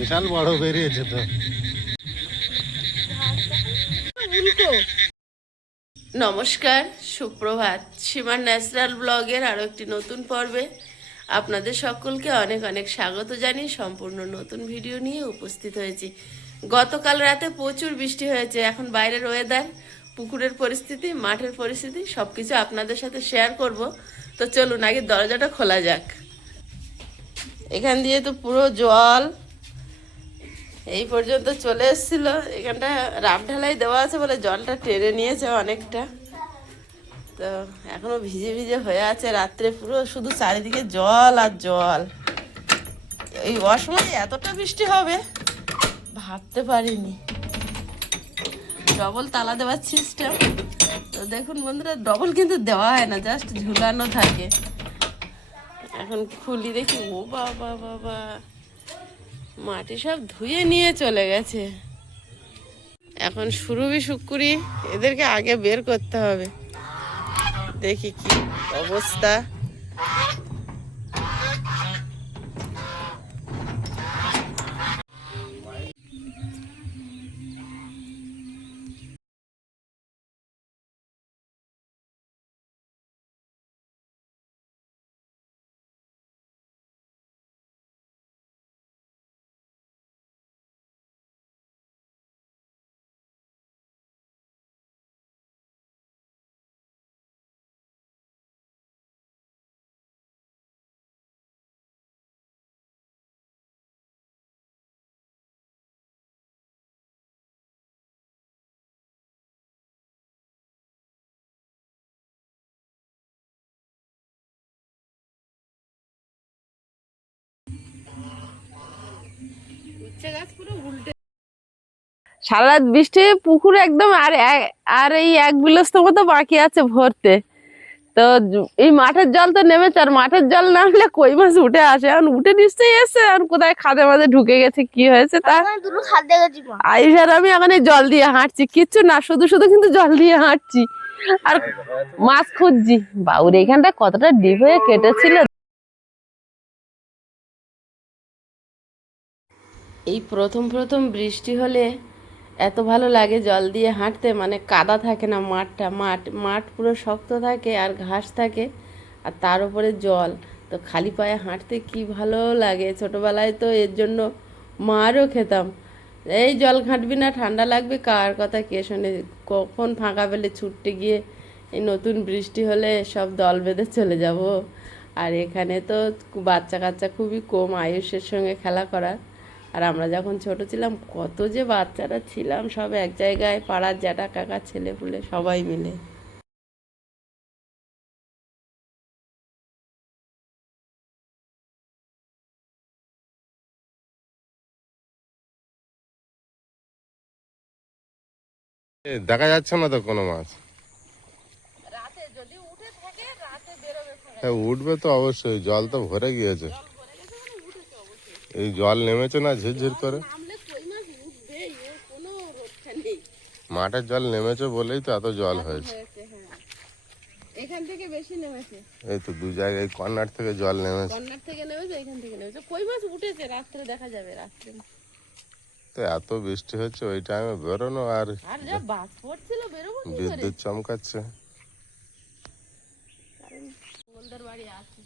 বিশাল বড় বেরিয়েছে তো। নমস্কার, সুপ্রভাত। সীমার ন্যাচারাল ব্লগের আরও একটি নতুন পর্বে আপনাদের সকলকে অনেক অনেক স্বাগত জানিয়ে সম্পূর্ণ নতুন ভিডিও নিয়ে উপস্থিত হয়েছি। গতকাল রাতে প্রচুর বৃষ্টি হয়েছে। এখন বাইরের ওয়েদার, পুকুরের পরিস্থিতি, মাঠের পরিস্থিতি সব কিছু আপনাদের সাথে শেয়ার করব। তো চলুন আগে দরজাটা খোলা যাক। এখান দিয়ে তো পুরো জল এই পর্যন্ত চলে এসেছিল। এখানটা রাব ঢালাই দেওয়া আছে বলে জলটা টেনে নিয়েছে অনেকটা। তো এখনো ভিজে ভিজে হয়ে আছে। রাত্রে পুরো শুধু চারিদিকে জল আর জল। এই অসময় এতটা বৃষ্টি হবে ভাবতে পারিনি। ডবল তালা দেওয়ার সিস্টেম। তো দেখুন বন্ধুরা, ডবল কিন্তু দেওয়া হয় না, জাস্ট ঝুলানো থাকে। এখন খুলি দেখি, ও বাবা বাবা, মাটি সব ধুয়ে নিয়ে চলে গেছে। এখন সুরভি শুক্কুরি এদেরকে আগে বের করতে হবে। দেখি কি অবস্থা। সারা বৃষ্টি পুকুর একদম আর এই এক বিলস্ত মতো বাকি আছে ভরতে। তো এই মাঠের জল তো নেমেছে, আর মাঠের জল নামলে কই মাছ উঠে আসে। এখন উঠে নিশ্চয়ই এসছে, আর কোথায় খাদে মাঝে ঢুকে গেছে কি হয়েছে তা। আইসার আমি এখন এই জল দিয়ে হাঁটছি, কিচ্ছু না, শুধু শুধু কিন্তু জল দিয়ে হাঁটছি আর মাছ খুঁজছি। বাউর এখানটা কতটা ডিপ হয়ে কেটেছিল। এই প্রথম প্রথম বৃষ্টি হলে এত ভালো লাগে জল দিয়ে হাঁটতে, মানে কাদা থাকে না মাঠটা, মাঠ পুরো শক্ত থাকে আর ঘাস থাকে, আর তার উপরে জল। তো খালি পায়ে হাঁটতে কি ভালো লাগে। ছোটোবেলায় তো এর জন্য মারও খেতাম, এই জল ঘাঁটবি না, ঠান্ডা লাগবে, কার কথা কে শোনে। কখন ফাঁকা পেলে ছুটতে গিয়ে এই নতুন বৃষ্টি হলে সব দল বেঁধে চলে যাব। আর এখানে তো বাচ্চা কাচ্চা খুবই কম, আয়ুষের সঙ্গে খেলা করার। আর আমরা যখন ছোট ছিলাম কত যে বাচ্চারা ছিলাম, সব এক জায়গায়, পাড়ার জ্যাঠা কাকা ছেলে পুলে সবাই মিলে। দেখা যাচ্ছে না তো কোনো মাছ। রাতে যদি উঠে থাকে রাতে বেরোবে। হ্যাঁ, উঠবে তো অবশ্যই, জল তো ভরে গিয়েছে। এই জল নেমেছে না ঝিরঝির করে। নামলে কই মাছ উঠবে, এর কোনো রক্ষা নেই। মাঠের জল নেমেছে বলেই তো এত জল হয়েছে। এখান থেকে বেশি নেমেছে। এই তো দু জায়গায়, কর্নার থেকে জল নেমেছে। কর্নার থেকে নেমেছে, এখান থেকে নেমেছে। কই মাছ উঠেছে, রাত্রে দেখা যাবে। রাত্রে তো এত বৃষ্টি হচ্ছে, ওই টাইমে বেরোনো আর যা বাস পড়ছিল, বেরোবো কি করে। বিদ্যুৎ চমকাচ্ছে। মঙ্গলদার বাড়ি আছে।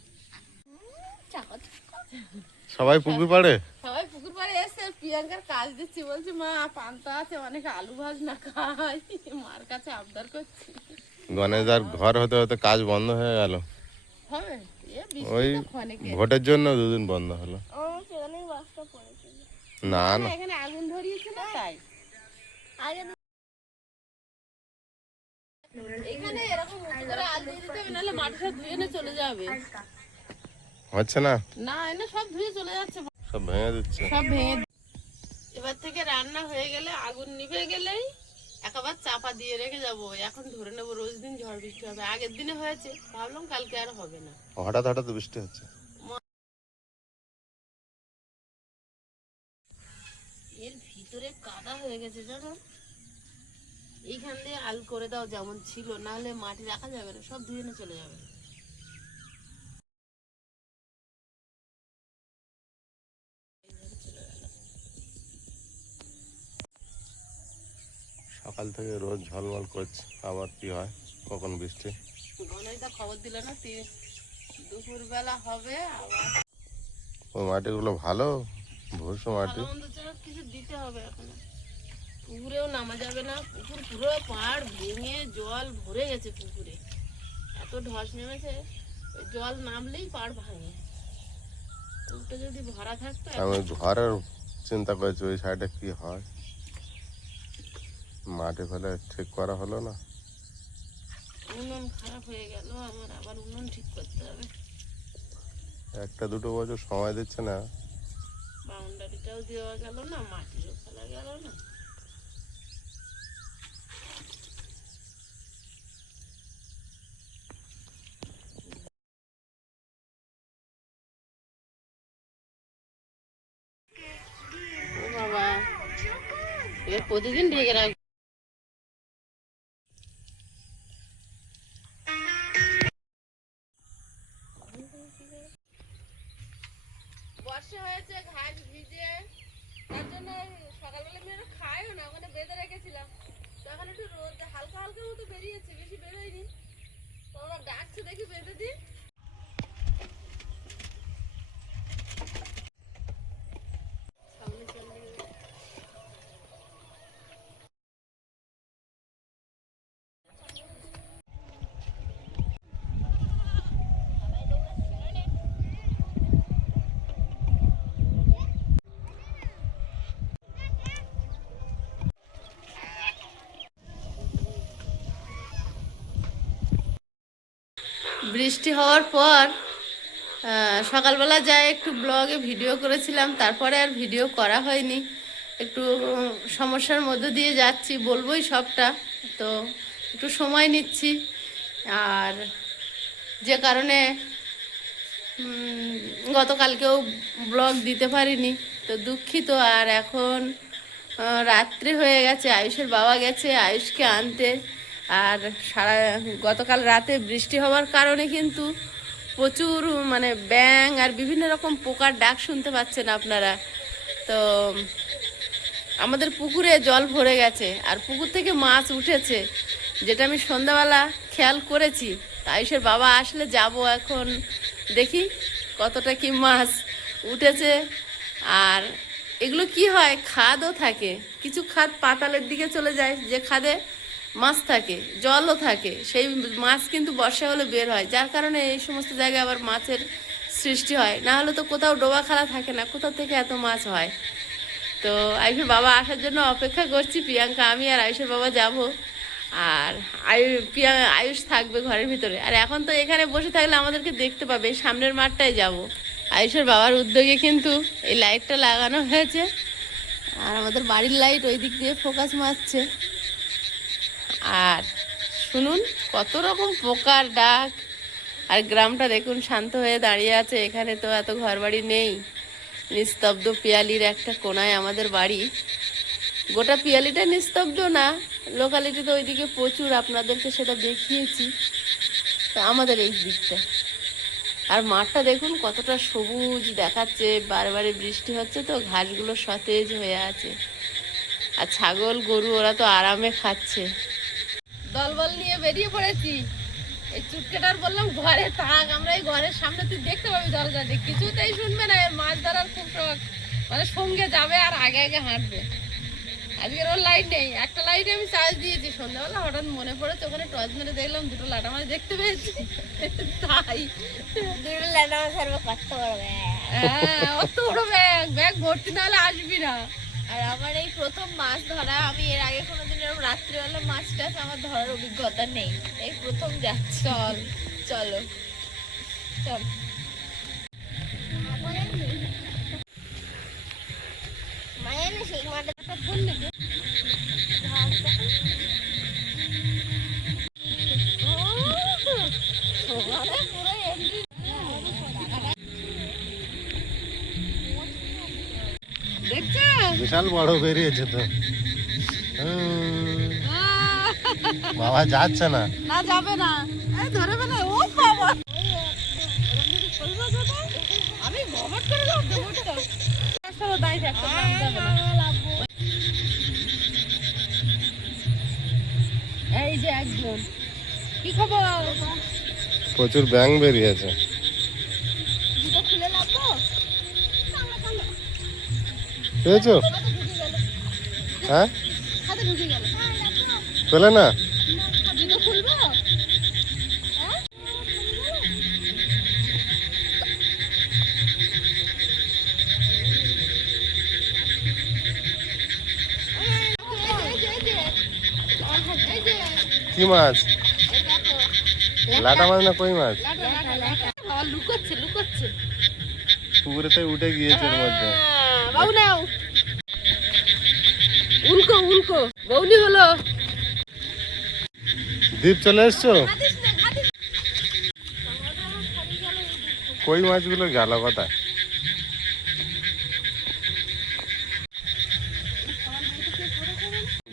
সবাই পুকুর পাড়ে, সবাই পুকুর পাড়ে এসে প্রিয়াঙ্কার কাজ দিচ্ছি, বলছি মা পান্তা আছে, অনেক আলু ভাজ না খাই। মার কাছে আবদার করছি। গণেশদার ঘর হতে হতে কাজ বন্ধ হয়ে গেল। হবে ওই ভোটের জন্য দুদিন বন্ধ হলো। না না, এখানে আগুন ধরিয়েছে না, তাই এখানে এরকম উঁচু করে আল দিয়ে দিতে হবে, নাহলে মাটি সব ধুয়ে নিয়ে চলে যাবে। হচ্ছে না, না এনে সব ধুয়ে চলে যাচ্ছে, সব ভেঙে দিচ্ছে। সব ভেঙে। এবার থেকে রান্না হয়ে গেলে, আগুন নিভে গেলেই একবার চাপা দিয়ে রেখে যাবো। এখন ধরে নেবো রোজ দিন ঝড় বৃষ্টি হবে। আগের দিনে হয়েছে, ভাবলাম কালকে আর হবে না। হঠাৎ হঠাৎ বৃষ্টি হচ্ছে। এর ভিতরে কাদা হয়ে গেছে জানো। এইখান দিয়ে আল করে দাও যেমন ছিল, নাহলে মাটি রাখা যাবে না, সব ধুয়ে নিয়ে চলে যাবে। সকাল থেকে রোদ ঝলমল করছে, আবার কি হয় কখন বৃষ্টি। গণেশদা খবর দিল না দুপুরবেলা হবে আবার। ওই মাটিগুলো ভালো, ভুসো মাটি। ভালো মন্দ ছাড়া কিছু দিতে হবে এখন। পুকুরেও নামা যাবে না, পুকুর পুরো পাড় ভেঙে জল ভরে গেছে পুকুরে, এত ধস নেমেছে। ওই জল নামলেই পাড় ভাঙে। পুকুরটা যদি ভরা থাকতো। আমি ঘরের চিন্তা করছি ওই সাইডে কি হয়, মাটি ফেলে ঠিক করা হলো না। উনুন খারাপ হয়ে গেল আমার, আবার উনুন ঠিক করতে হবে। একটা দুটো বছর সময় দিচ্ছে না। বাউন্ডারিটাও দেওয়া গেল না, মাটিও ফেলা গেল না। ও বাবা, এবার প্রতিদিন ঢেকে রাখ। বর্ষা হয়েছে, ঘাস ভিজে, তার জন্য সকালবেলা মেয়েরা খায়ও না, ওখানে বেঁধে রেখেছিলাম। তো এখন একটু রোদ হালকা হালকা মতো বেরিয়েছে, বেশি বেরোয়নি। তো ওরা ডাকছে, দেখি বেঁধে দিই। বৃষ্টি হওয়ার পর সকালবেলা যাই একটু ব্লগে ভিডিও করেছিলাম, তারপরে আর ভিডিও করা হয়নি। একটু সমস্যার মধ্যে দিয়ে যাচ্ছি, বলবোই সবটা, তো একটু সময় নিচ্ছি। আর যে কারণে গতকালকেও ব্লগ দিতে পারিনি, তো দুঃখিত। আর এখন রাত্রি হয়ে গেছে, আয়ুষের বাবা গেছে আয়ুষকে আনতে। আর গতকাল রাতে বৃষ্টি হওয়ার কারণে কিন্তু প্রচুর মানে ব্যাঙ আর বিভিন্ন রকম পোকার ডাক শুনতে পাচ্ছেন আপনারা। তো আমাদের পুকুরে জল ভরে গেছে আর পুকুর থেকে মাছ উঠেছে, যেটা আমি সন্ধ্যাবেলা খেয়াল করেছি। আয়ুষের বাবা আসলে যাব এখন দেখি কতটা কি মাছ উঠেছে। আর এগুলো কি হয়, খাদও থাকে, কিছু খাদ পাতালের দিকে চলে যায়, যে খাদে মাছ থাকে, জলও থাকে, সেই মাছ কিন্তু বর্ষা হলে বের হয়, যার কারণে এই সমস্ত জায়গায় আবার মাছের সৃষ্টি হয়। না হলে তো কোথাও ডোবা খালা থাকে না, কোথাও থেকে এত মাছ হয়। তো আয়ুষের বাবা আসার জন্য অপেক্ষা করছি, প্রিয়াঙ্কা আমি আর আয়ুষের বাবা যাব। আর আয়ুষ থাকবে ঘরের ভিতরে। আর এখন তো এখানে বসে থাকলে আমাদেরকে দেখতে পাবে, সামনের মাঠটায় যাব। আয়ুষের বাবার উদ্যোগে কিন্তু এই লাইটটা লাগানো হয়েছে, আর আমাদের বাড়ির লাইট ওই দিক দিয়ে ফোকাস মারছে। আর শুনুন কত রকম পোকার ডাক। আর গ্রামটা দেখুন শান্ত হয়ে দাঁড়িয়ে আছে, এখানে তো এত ঘরবাড়ি নেই, নিস্তব্ধ পিয়ালির একটা কোনায় আমাদের বাড়ি। গোটা পিয়ালিটা নিস্তব্ধ না, লোকালিটি তো ওইদিকে প্রচুর, আপনাদেরকে সেটা দেখিয়েছি। তো আমাদের এই দিকটা আর মাঠটা দেখুন কতটা সবুজ দেখাচ্ছে, বারবারে বৃষ্টি হচ্ছে তো ঘাসগুলো সতেজ হয়ে আছে। আর ছাগল গরু ওরা তো আরামে খাচ্ছে। দলবল নিয়ে বেরিয়ে পড়েছি। এই চুটকেটার বললাম ঘরে থাক, আমরা এই ঘরের সামনে তুই দেখতে পাবি দরজাতে, কিছুতেই শুনবে না। মাছ ধরার খুব শখ, মানে সঙ্গে যাবে আর আগে আগে হাঁটবে। আজকের ওর লাইট নেই, একটা লাইটে আমি চার্জ দিয়েছি। সন্ধ্যাবেলা হঠাৎ মনে পড়েছে, ওখানে টর্চ মেরে দেখলাম দুটো লাটা মাছ দেখতে পেয়েছি, তাই দুটো লাটা মাছ ধরবো, কত বড় ব্যাগ। হ্যাঁ অত বড় ব্যাগ, ব্যাগ ভর্তি না হলে আসবি না। আর আমার এই প্রথম মাছ ধরা, আমি এর আগে কোনোদিন এরকম রাত্রিবেলা মাছ টাছ আমার ধরার অভিজ্ঞতা নেই, এই প্রথম যাচ্ছি। চল চলো চল। মায়ের সেই মাঠে ফোন নেবে। দেখছো বিশাল বড় বেরিয়েছে তো। বাবা যাচ্ছে না, না যাবে না, ধরবে না। ও বাবা, আমি গবট করে লাফতে পড়তাম। দাঁড়িয়ে থাকতাম, নামতে হবে না। কি খবর? প্রচুর ব্যাঙ বেরিয়েছে। জুতো খুলে নামবো? পেয়েছো? হ্যাঁ, হাতে ঢুকে গেল। পেলে না? জুতো খুলবো? কি মাছ? লাটা মাছ না কই মাছ? লুকোচ্ছে লুকোচ্ছে। পুকুরেতে উঠে গিয়েছে এর মধ্যে। বাবু নাও। উল্কো উল্কো বৌনি হলো। দ্বীপ চলে এসছো? কই মাছগুলো গেল কোথায়?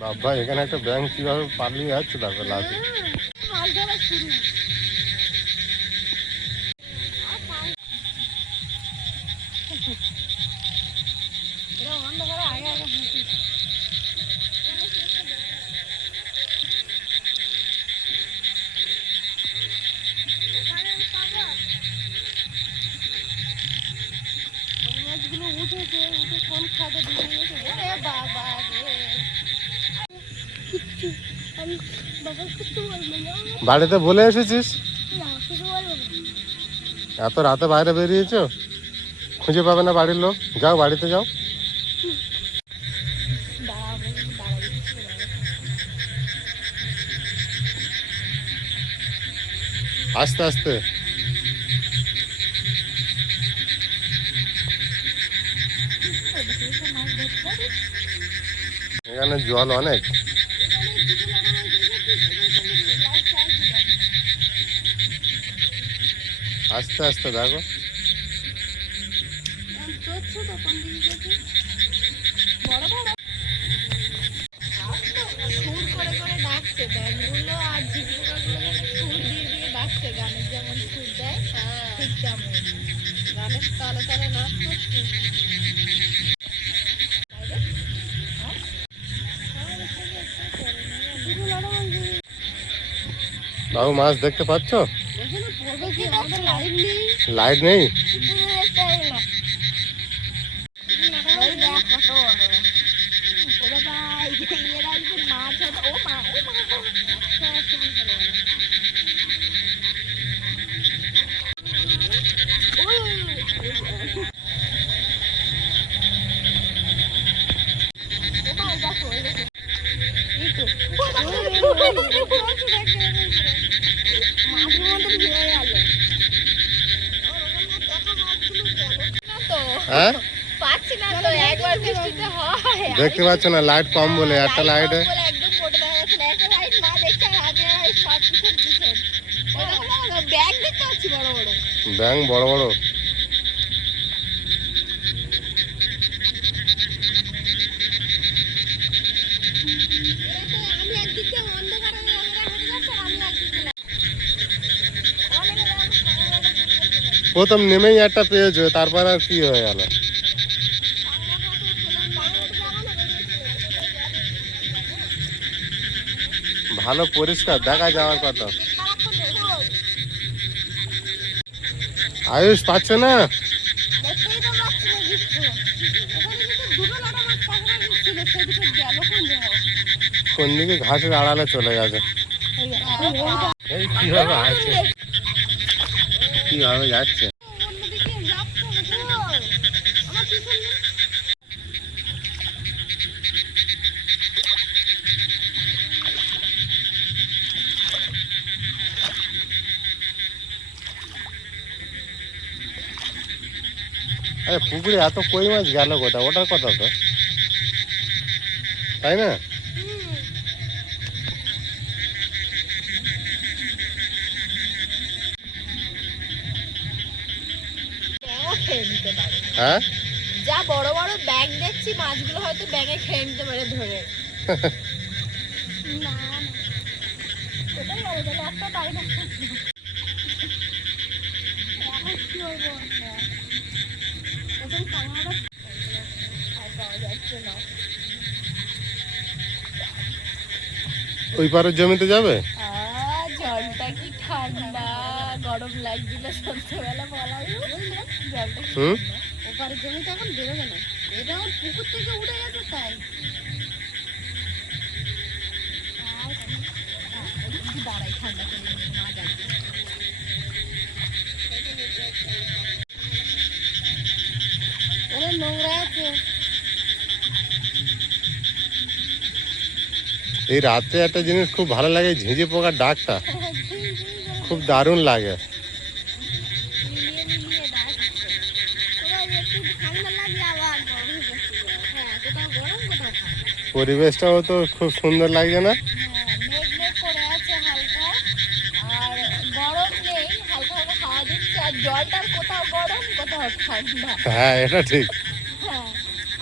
বাবা, এখানে একটা ব্যাঙ কিভাবে পালিয়ে যাচ্ছে তারপর লাস্টে। মাছ ধরা শুরু। মাছগুলো উঠেছে, উঠে কোন খাদে ঢুকে গেছে। ওরে বাবা রে, কিচ্ছু আমি বাবা কিচ্ছু বলবো না। বাড়িতে বলে এসেছিস? না, কিছু বলবো না। এত রাতে বাইরে বেরিয়েছো, খুঁজে পাবে না বাড়ির লোক। যাও, বাড়িতে যাও। দাঁড়াও, দাঁড়াও, আস্তে আস্তে। মাছ ধরতে পারি। এখানে জল অনেক। আস্তে আস্তে দেখো। চড়ছে তো কোন দিকে গেছে। বড় বড় সুর করে করে ডাকছে ব্যাঙগুলো আর ঝিঁকুড়াগুলো যেন সুর দিয়ে দিয়ে ডাকছে, গানের যেমন সুর দেয় ঠিক তেমন গানের তালে তালে নাচ করছে। বাবু, মাছ দেখতে পাচ্ছ? লাইট নেই। লাইট নেই? হ্যাঁ, পাচ্ছি না তো, একবার বৃষ্টিতে হয়। দেখতে পাচ্ছ না? লাইট কম বলে একটা লাইটে। একদম মোটে দেখা যাচ্ছে না, একটা লাইট না দেখতে আগে সব পিছন পিছন। ওই দেখো না, ব্যাগ দেখতে পাচ্ছি বড় বড়। ব্যাঙ বড় বড়। আমি একদিক দিয়ে অন্ধকারে হেঁটে যাচ্ছি আর আমি একদিক দিয়ে প্রথম নেমেই একটা পেয়েছো, তারপর আর কি হয়ে গেল? ভালো পরিষ্কার দেখা যাওয়ার কথা। আয়ুষ পাচ্ছে না? দেখতেই তো পাচ্ছি না কিছু। এখানে কিন্তু দুটো লাটা মাছ পাশাপাশি ছিল, সেই দুটো গেল কোন জায়গায়? কোন দিকে ঘাসের আড়ালে চলে গেছে। এই কিভাবে আছে, কিভাবে যাচ্ছে। অন্যদিকে যাচ্ছে না তো। আমার পিছনে আরে পুকুরে এত কই মাছ গেল কোথায়? ওটার কথা তো, তাই না? ব্যাঙও খেয়ে নিতে পারে। হ্যাঁ, যা বড় বড় ব্যাঙ দেখছি, মাছগুলো হয়তো ব্যাঙে খেয়ে নিতে পারে ধরে। না না, কোথায় গেল তাহলে? একটা পাই না। এখন কি হবো? প্রথম খাওয়াটা আর পাওয়া যাচ্ছে না। ওই পারের জমিতে যাবে? জলটা হুম ওপারের জমিতে এখন বেরোবে না, এটা ওর পুকুর থেকে উঠে গেছে তাই। দাঁড়াই ঠান্ডা করে মা যাচ্ছে, ওরা নোংরা আছে। এই রাতে একটা জিনিস খুব ভালো লাগে, ঝিঁঝি পোকার ডাকটা খুব দারুণ লাগে। মিলিয়ে মিলিয়ে ডাকছে, ওরা একটু ঠান্ডা লাগে আবার গরম করতে যায়। হ্যাঁ, কোথাও গরম কোথাও ঠান্ডা। পরিবেশটাও তো খুব সুন্দর লাগছে না? হ্যাঁ, মেঘ মেঘ করে আছে হালকা, আর গরম নেই, হালকা হালকা হাওয়া দিচ্ছে, আর জলটার কোথাও গরম কোথাও ঠান্ডা। হ্যাঁ এটা ঠিক। হ্যাঁ,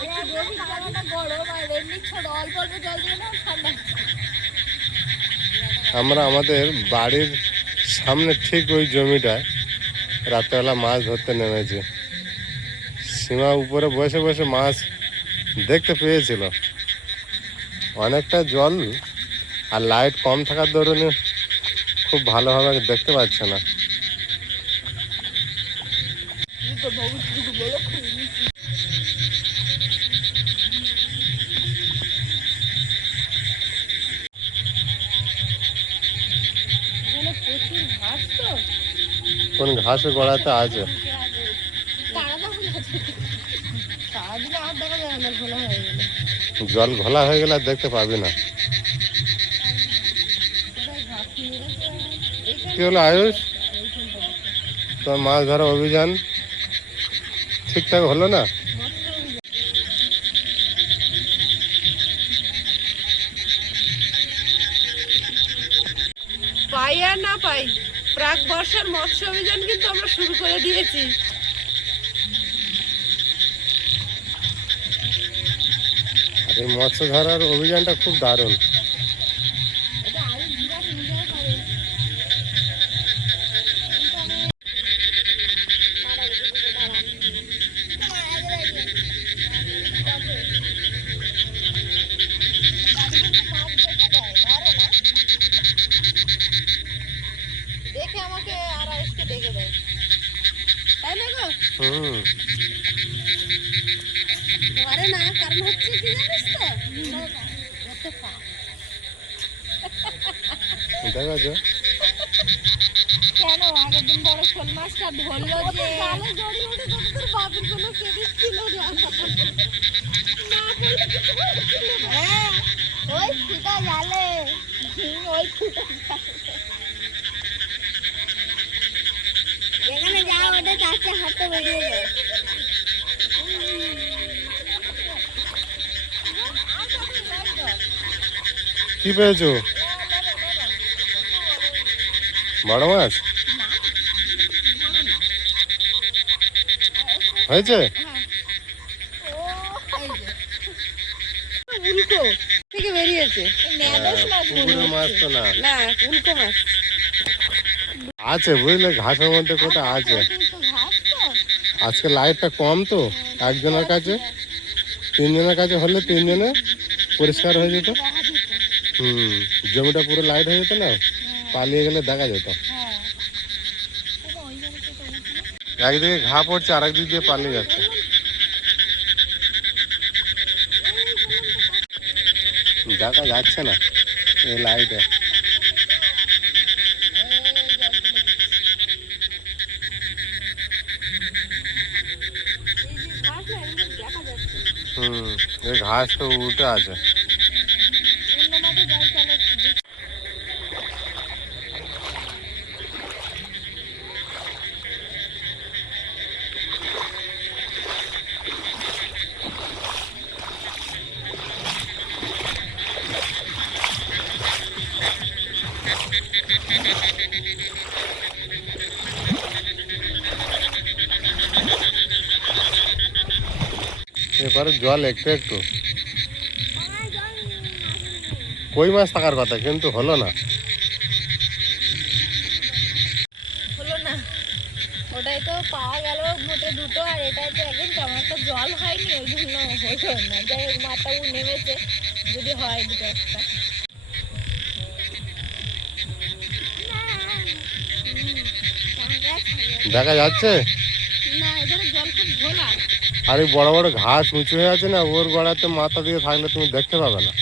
একটু গভীর জায়গাটা গরম, আর এমনি ছোট অল্প অল্প জল দিয়ে না ঠান্ডা। আমরা আমাদের বাড়ির সামনে ঠিক ওই জমিটায় রাত্রেবেলা মাছ ধরতে নেমেছি। সীমা উপরে বসে বসে মাছ দেখতে পেয়েছিল। অনেকটা জল আর লাইট কম থাকার দরুন খুব ভালোভাবে দেখতে পাচ্ছে না। এখানে প্রচুর ঘাস তো, কোন ঘাসে গোড়াতে আছে। সারাদিনে আর দেখা যায় না, ঘোলা হয়ে গেলে। জল ঘোলা হয়ে গেলে আর দেখতে পাবি না। কোথায় ঘাস মেরেছে, এইখানে কি হলো আয়ুষ, এইখানটা তোর মাছ ধরা অভিযান ঠিকঠাক হলো না? পাই আর না পাই, প্রাক বর্ষার মৎস্য অভিযান কিন্তু আমরা শুরু করে দিয়েছি। আর এই মৎস্য ধরার অভিযানটা খুব দারুণ। এটা আরো বিরাট এনজয় করে। দেখে আমাকে আর আয়েশকে ডেকে দেয়, তাই না গো? হুম ধরে না, কারণ হচ্ছে কি জানিস তো, এত পা। দেখেছো? কেন আগের দিন বড় শোল মাছটা ধরলো যে জালে জড়িয়ে উঠে তো তোর বাপের কোনো ক্রেডিট ছিল না। হ্যাঁ, ওই ফুটা জালে, ওই ফুটা যেখানে যাও ওটা চারটে হাতে বেরিয়ে যায়। কি পেয়েছো? বড় মাছ হয়েছে? উল্কো থেকে বেরিয়েছে, পুকুরের মাছ তো না, না উল্কো মাছ। আছে বুঝলে, ঘাসের মধ্যে কোথায় আছে। ঘাস তো আজকে লাইটটা কম তো, একজনের কাছে, তিনজনের কাছে হলে তিনজনে পরিষ্কার হয়ে যেত। দেখা দিত। হুম, জমিটা পুরো লাইট হয়ে যেত না, পালিয়ে গেলে দেখা যেত। হ্যাঁ, ওই জায়গাটা তো উঠলো। একদিকে ঘা পড়ছে আর একদিক দিয়ে পালিয়ে যাচ্ছে। দেখা যাচ্ছে না এই লাইটে। হুম, এই ঘাস তো উঠে আছে। অন্য মাঠে যাই চলো একটু দেখি। এবারে জল একটু একটু, কই মাছ থাকার কথা কিন্তু হলো না। হলো না, ওটাই তো পাওয়া গেল মোটে দুটো, আর এটাই তো একদম তেমন একটা জল হয়নি, ওই জন্য হলো না। যাই হোক, মাথাও নেমেছে, যদি হয় দুটো একটা। দেখা যাচ্ছে না এখানে জল খুব ঘোলা। আর এই বড় বড় ঘাস উঁচু হয়ে আছে না, ওর গোড়াতে মাথা দিয়ে থাকলে তুমি দেখতে পাবে না।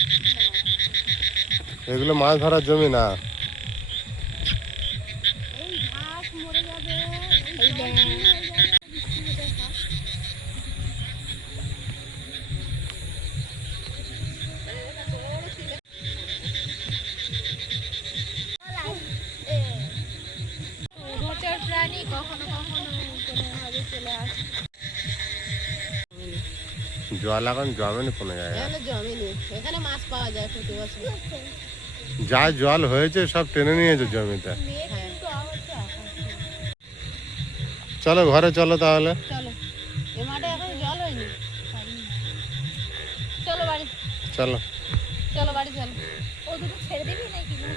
এগুলো মাছ ধরার জমি না। এই ঘাস মরে যাবে, এই জল শুরু হয়ে যাবে, বৃষ্টি হতে থাক। উভচর প্রাণী কখনো কখনো কোনো ভাবে চলে আসে। জল এখন জমেনি কোনো জায়গায়। এখানে জমি নেই, এখানে মাছ পাওয়া যায় প্রতি বছর। যা জল হয়েছে সব টেনে নিয়েছে জমিতে। মেঘ কিন্তু হচ্ছে আকাশে। চলো ঘরে চলো তাহলে। চলো, এ মাঠে এখন জল হয়নি। চলো বাড়ি, চলো। চলো বাড়ি চলো। ও দুটো ছেড়ে দিবি নাকি না?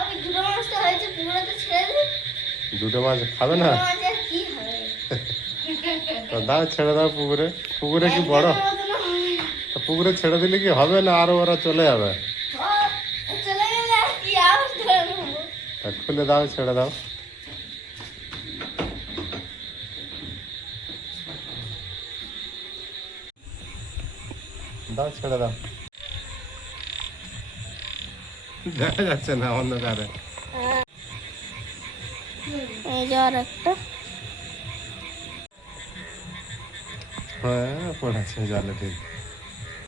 আমি দুটো মাছ তো হয়েছে, পুরো তো ছেড়ে দিই। দুটো মাছ খাবে না? মাছের কি হবে? তো দাও, ছেড়ে দাও পুকুরে। পুকুরে কি বড়? তো পুকুরে ছেড়ে দিলে কি হবে না, আরো ওরা চলে যাবে। চলে গেলে আর কি আওয়াজ ধরবো? তা খুলে দাও, ছেড়ে দাও। দাও, ছেড়ে দাও। দেখা যাচ্ছে না অন্ধকারে। এই যে আর একটা। হ্যাঁ, পড়েছে জলে ঠিক।